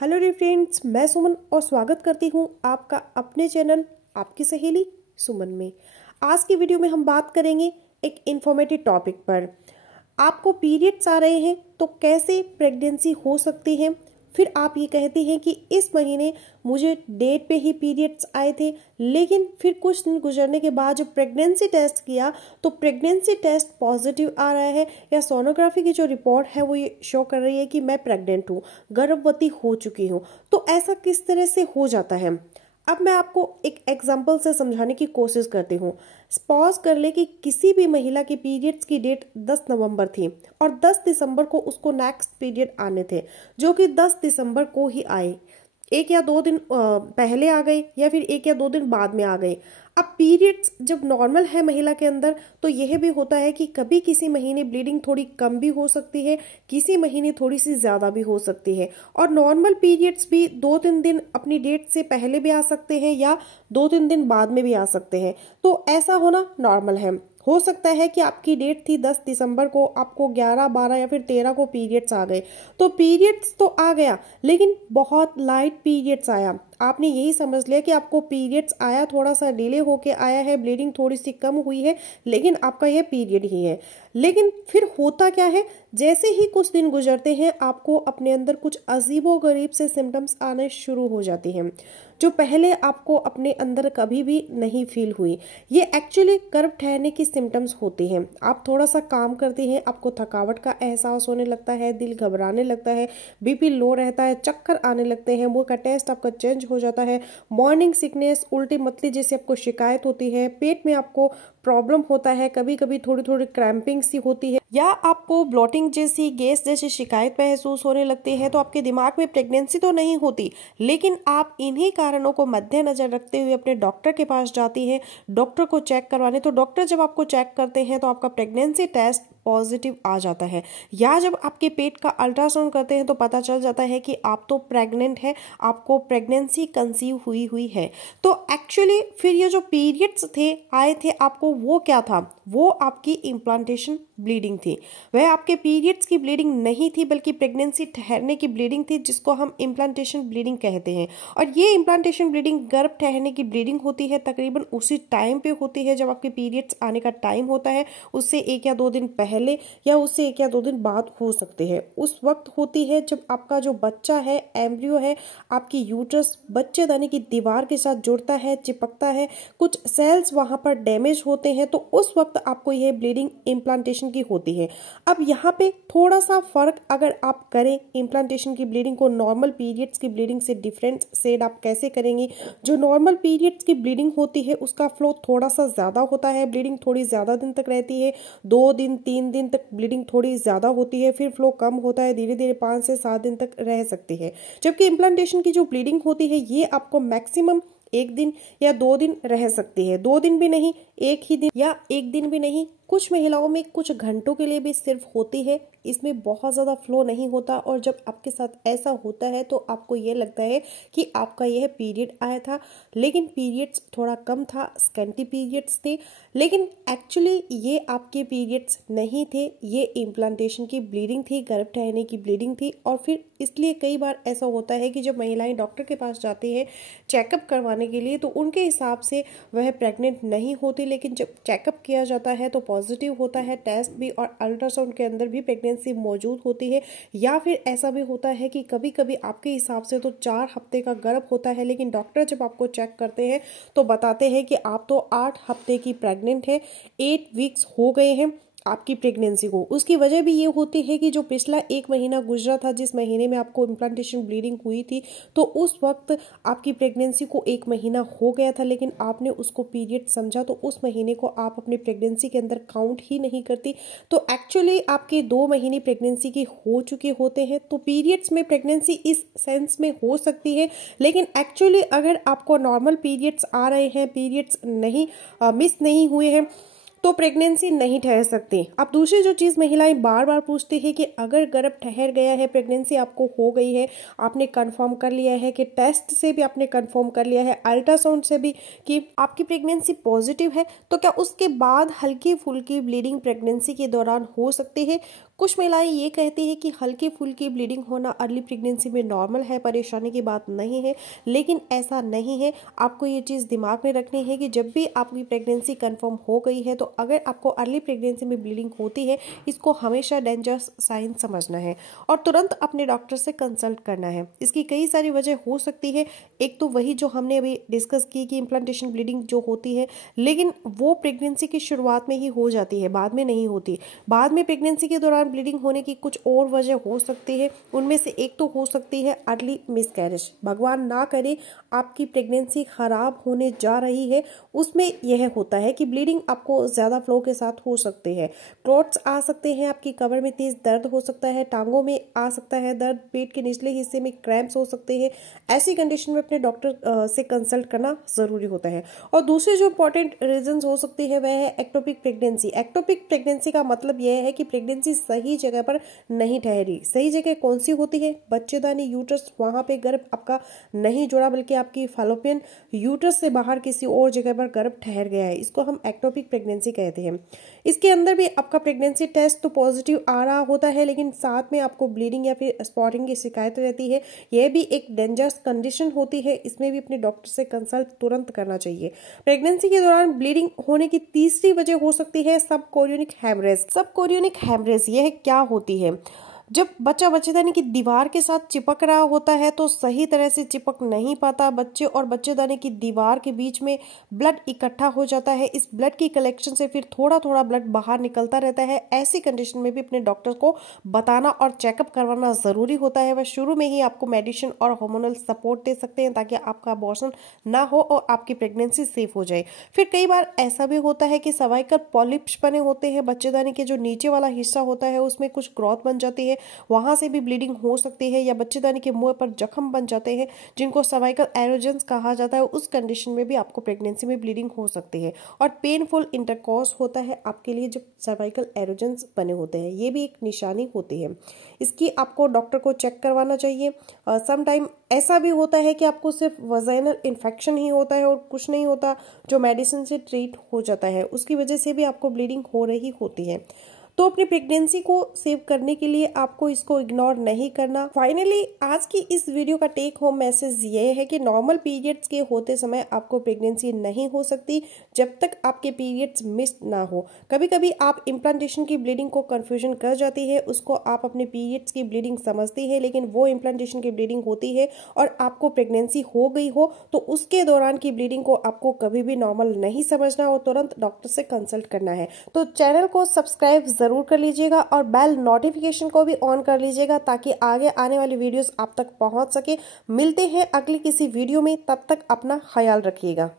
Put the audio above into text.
Hello रे friends, मैं सुमन और स्वागत करती हूँ आपका अपने चैनल आपकी सहेली सुमन में। आज की वीडियो में हम बात करेंगे एक इन्फॉर्मेटिव टॉपिक पर। आपको पीरियड्स आ रहे हैं तो कैसे प्रेगनेंसी हो सकती है। फिर आप ये कहती हैं कि इस महीने मुझे डेट पे ही पीरियड्स आए थे, लेकिन फिर कुछ दिन गुजरने के बाद जब प्रेगनेंसी टेस्ट किया तो प्रेगनेंसी टेस्ट पॉजिटिव आ रहा है, या सोनोग्राफी की जो रिपोर्ट है वो ये शो कर रही है कि मैं प्रेग्नेंट हूँ, गर्भवती हो चुकी हूँ। तो ऐसा किस तरह से हो जाता है, अब मैं आपको एक एग्जाम्पल से समझाने की कोशिश करती हूँ। सपोज कर ले कि किसी भी महिला की पीरियड्स की डेट 10 नवंबर थी और 10 दिसंबर को उसको नेक्स्ट पीरियड आने थे, जो कि 10 दिसंबर को ही आए। एक या दो दिन पहले आ गए या फिर एक या दो दिन बाद में आ गए। अब पीरियड्स जब नॉर्मल है महिला के अंदर तो यह भी होता है कि कभी किसी महीने ब्लीडिंग थोड़ी कम भी हो सकती है, किसी महीने थोड़ी सी ज्यादा भी हो सकती है। और नॉर्मल पीरियड्स भी 2-3 दिन अपनी डेट से पहले भी आ सकते हैं या 2-3 दिन बाद में भी आ सकते हैं। तो ऐसा होना नॉर्मल है। हो सकता है कि आपकी डेट थी 10 दिसंबर को, आपको 11, 12 या फिर 13 को पीरियड्स आ गए। तो पीरियड्स तो आ गया, लेकिन बहुत लाइट पीरियड्स आया। आपने यही समझ लिया कि आपको पीरियड्स आया, थोड़ा सा डिले होके आया है, ब्लीडिंग थोड़ी सी कम हुई है, लेकिन आपका यह पीरियड ही है। लेकिन फिर होता क्या है, जैसे ही कुछ दिन गुजरते हैं आपको अपने अंदर कुछ अजीबोगरीब से सिम्टम्स आने शुरू हो जाती हैं, जो पहले आपको अपने अंदर कभी भी नहीं फील हुई। ये एक्चुअली गर्भ ठहरने की सिम्टम्स होती हैं। आप थोड़ा सा काम करते हैं, आपको थकावट का एहसास होने लगता है, दिल घबराने लगता है, बीपी लो रहता है, चक्कर आने लगते हैं, मुंह का टेस्ट आपका चेंज हो जाता है, मॉर्निंग सिकनेस, उल्टी मतली जैसे आपको शिकायत होती है, पेट में आपको प्रॉब्लम होता है, कभी कभी थोड़ी थोड़ी क्रैम्पिंग सी होती है, या आपको ब्लोटिंग जैसी, गैस जैसी शिकायत महसूस होने लगती है। तो आपके दिमाग में प्रेगनेंसी तो नहीं होती, लेकिन आप इन्हीं कारणों को मद्देनजर रखते हुए अपने डॉक्टर के पास जाती हैं डॉक्टर को चेक करवाने। तो डॉक्टर जब आपको चेक करते हैं तो आपका प्रेगनेंसी टेस्ट पॉजिटिव आ जाता है, या जब आपके पेट का अल्ट्रासाउंड करते हैं तो पता चल जाता है कि आप तो प्रेग्नेंट है, आपको प्रेगनेंसी कंसीव हुई हुई है। तो एक्चुअली फिर ये जो पीरियड्स थे आए थे आपको, वो क्या था, वो आपकी इम्प्लांटेशन ब्लीडिंग थी। वह आपके पीरियड्स की ब्लीडिंग नहीं थी, बल्कि प्रेगनेंसी ठहरने की ब्लीडिंग थी, जिसको हम इम्प्लांटेशन ब्लीडिंग कहते हैं। और ये इम्प्लांटेशन ब्लीडिंग गर्भ ठहरने की ब्लीडिंग होती है, तकरीबन उसी टाइम पे होती है जब आपके पीरियड्स आने का टाइम होता है, उससे 1 या 2 दिन पहले या उससे 1 या 2 दिन बाद हो सकते हैं। उस वक्त होती है जब आपका जो बच्चा है, एम्ब्रियो है, आपकी यूट्रस बच्चेदानी की दीवार के साथ जुड़ता है, चिपकता है, कुछ सेल्स वहां पर डैमेज होते हैं, तो उस वक्त आपको यह ब्लीडिंग इम्प्लांटेशन की होती है। अब यहाँ पे थोड़ा सा फर्क अगर आप करें इम्प्लांटेशन की ब्लीडिंग को नॉर्मल पीरियड्स की ब्लीडिंग से, डिफरेंट शेड आप कैसे करेंगे। जो नॉर्मल पीरियड्स की ब्लीडिंग होती है उसका फ्लो थोड़ा सा ज्यादा होता है, ब्लीडिंग थोड़ी ज्यादा दिन तक रहती है, 2 दिन 3 दिन तक ब्लीडिंग थोड़ी ज्यादा होती है, फिर फ्लो कम होता है, धीरे धीरे 5 से 7 दिन तक रह सकती है। जबकि इम्प्लांटेशन की जो ब्लीडिंग होती है ये आपको मैक्सिमम 1 दिन या 2 दिन रह सकती है, 2 दिन भी नहीं, 1 ही दिन या 1 दिन भी नहीं, कुछ महिलाओं में कुछ घंटों के लिए भी सिर्फ होती है। इसमें बहुत ज़्यादा फ्लो नहीं होता, और जब आपके साथ ऐसा होता है तो आपको ये लगता है कि आपका यह पीरियड आया था, लेकिन पीरियड्स थोड़ा कम था, स्कैंटी पीरियड्स थे, लेकिन एक्चुअली ये आपके पीरियड्स नहीं थे, ये इम्प्लांटेशन की ब्लीडिंग थी, गर्भ ठहरने की ब्लीडिंग थी। और फिर इसलिए कई बार ऐसा होता है कि जब महिलाएं डॉक्टर के पास जाती हैं चेकअप करवाने के लिए, तो उनके हिसाब से वह प्रेग्नेंट नहीं होती, लेकिन जब चेकअप किया जाता है तो पॉजिटिव होता है टेस्ट भी, और अल्ट्रासाउंड के अंदर भी प्रेगनेंसी मौजूद होती है। या फिर ऐसा भी होता है कि कभी कभी आपके हिसाब से तो 4 हफ्ते का गर्भ होता है, लेकिन डॉक्टर जब आपको चेक करते हैं तो बताते हैं कि आप तो 8 हफ्ते की प्रेग्नेंट है, 8 वीक्स हो गए हैं आपकी प्रेगनेंसी को। उसकी वजह भी ये होती है कि जो पिछला 1 महीना गुजरा था, जिस महीने में आपको इम्प्लांटेशन ब्लीडिंग हुई थी, तो उस वक्त आपकी प्रेगनेंसी को 1 महीना हो गया था, लेकिन आपने उसको पीरियड समझा, तो उस महीने को आप अपनी प्रेगनेंसी के अंदर काउंट ही नहीं करती। तो एक्चुअली आपके 2 महीने प्रेगनेंसी के हो चुके होते हैं। तो पीरियड्स में प्रेगनेंसी इस सेंस में हो सकती है, लेकिन एक्चुअली अगर आपको नॉर्मल पीरियड्स आ रहे हैं, पीरियड्स नहीं मिस नहीं हुए हैं, तो प्रेगनेंसी नहीं ठहर सकती। अब दूसरी जो चीज़ महिलाएं बार बार पूछती है कि अगर गर्भ ठहर गया है, प्रेगनेंसी आपको हो गई है, आपने कंफर्म कर लिया है, कि टेस्ट से भी आपने कंफर्म कर लिया है, अल्ट्रासाउंड से भी कि आपकी प्रेगनेंसी पॉजिटिव है, तो क्या उसके बाद हल्की फुल्की ब्लीडिंग प्रेगनेंसी के दौरान हो सकती है। कुछ महिलाएं ये कहती है कि हल्की फुल्की ब्लीडिंग होना अर्ली प्रेगनेंसी में नॉर्मल है, परेशानी की बात नहीं है, लेकिन ऐसा नहीं है। आपको ये चीज़ दिमाग में रखनी है कि जब भी आपकी प्रेगनेंसी कंफर्म हो गई है तो अगर आपको अर्ली प्रेगनेंसी में ब्लीडिंग होती है, इसको हमेशा डेंजरस साइन समझना है और तुरंत अपने डॉक्टर से कंसल्ट करना है। इसकी कई सारी वजह हो सकती है। एक तो वही जो हमने अभी डिस्कस की कि इम्प्लांटेशन ब्लीडिंग जो होती है, लेकिन वो प्रेगनेंसी की शुरुआत में ही हो जाती है, बाद में नहीं होती। बाद में प्रेगनेंसी के दौरान ब्लीडिंग होने की कुछ और वजह हो सकती है। उनमें से एक तो हो सकती है अर्ली मिसकैरेज। भगवान ना करे आपकी प्रेगनेंसी खराब होने जा रही है, उसमें यह होता है कि ब्लीडिंग आपको ज़्यादा फ्लो के साथ हो सकती है। क्लॉट्स आ सकते हैं, आपकी कमर में तेज दर्द हो सकता है, टांगों में आ सकता है दर्द, पेट के निचले हिस्से में क्रैम्प्स हो सकते हैं। ऐसी कंडीशन में अपने डॉक्टर से कंसल्ट करना ज़रूरी होता है। और दूसरे जो इंपॉर्टेंट रीजंस हो सकती है वह है एक्टोपिक प्रेगनेंसी। एक्टोपिक प्रेगनेंसी का मतलब यह है कि प्रेगनेंसी सही जगह पर नहीं ठहरी। सही जगह कौन सी होती है? बच्चेदानी यूट्रस, वहां पे गर्भ आपका नहीं जुड़ा बल्कि आपकी फैलोपियन यूट्रस से बाहर किसी और जगह पर गर्भ ठहर गया है। इसको हम एक्टोपिक प्रेगनेंसी कहते हैं। इसके अंदर भी आपका प्रेगनेंसी टेस्ट तो पॉजिटिव आ रहा होता है, लेकिन साथ में आपको ब्लीडिंग या फिर स्पॉटिंग की शिकायत रहती है। यह भी एक डेंजरस कंडीशन होती है। इसमें भी अपने डॉक्टर से कंसल्ट तुरंत करना चाहिए। प्रेगनेंसी के दौरान ब्लीडिंग होने की तीसरी वजह हो सकती है सब कोरियोनिक हेमरेज। सब कोरियोनिक हेमरेज यह क्या होती है? जब बच्चा बच्चेदानी की दीवार के साथ चिपक रहा होता है तो सही तरह से चिपक नहीं पाता। बच्चे और बच्चेदानी की दीवार के बीच में ब्लड इकट्ठा हो जाता है। इस ब्लड की कलेक्शन से फिर थोड़ा थोड़ा ब्लड बाहर निकलता रहता है। ऐसी कंडीशन में भी अपने डॉक्टर को बताना और चेकअप करवाना ज़रूरी होता है। वह शुरू में ही आपको मेडिसिन और हार्मोनल सपोर्ट दे सकते हैं ताकि आपका अबॉर्शन ना हो और आपकी प्रेगनेंसी सेफ हो जाए। फिर कई बार ऐसा भी होता है कि सर्वाइकल पॉलिप्स बने होते हैं। बच्चेदानी के जो नीचे वाला हिस्सा होता है उसमें कुछ ग्रोथ बन जाती है, वहां से भी ब्लीडिंग हो सकती है। या बच्चेदानी के मुंह पर जख्म बन जाते हैं जिनको सर्वाइकल एरोजन्स कहा जाता है। उस कंडीशन में भी आपको प्रेगनेंसी में ब्लीडिंग हो सकती है। और पेनफुल इंटरकॉर्स होता है आपके लिए जब सर्वाइकल एरोजन्स बने होते हैं, ये भी एक निशानी होती है। इसकी आपको डॉक्टर को चेक करवाना चाहिए। सम टाइम ऐसा भी होता है कि आपको सिर्फ वजाइनल इन्फेक्शन ही होता है और कुछ नहीं होता, जो मेडिसिन से ट्रीट हो जाता है, उसकी वजह से भी आपको ब्लीडिंग हो रही होती है। तो अपनी प्रेगनेंसी को सेव करने के लिए आपको इसको इग्नोर नहीं करना। फाइनली आज की इस वीडियो का टेक होम मैसेज ये है कि नॉर्मल पीरियड्स के होते समय आपको प्रेगनेंसी नहीं हो सकती जब तक आपके पीरियड्स मिस ना हो। कभी कभी आप इम्प्लांटेशन की ब्लीडिंग को कंफ्यूजन कर जाती है, उसको आप अपने पीरियड्स की ब्लीडिंग समझती है, लेकिन वो इम्प्लांटेशन की ब्लीडिंग होती है और आपको प्रेगनेंसी हो गई हो तो उसके दौरान की ब्लीडिंग को आपको कभी भी नॉर्मल नहीं समझना और तुरंत डॉक्टर से कंसल्ट करना है। तो चैनल को सब्सक्राइब जरूर कर लीजिएगा और बेल नोटिफिकेशन को भी ऑन कर लीजिएगा ताकि आगे आने वाली वीडियोस आप तक पहुंच सके। मिलते हैं अगली किसी वीडियो में, तब तक अपना ख्याल रखिएगा।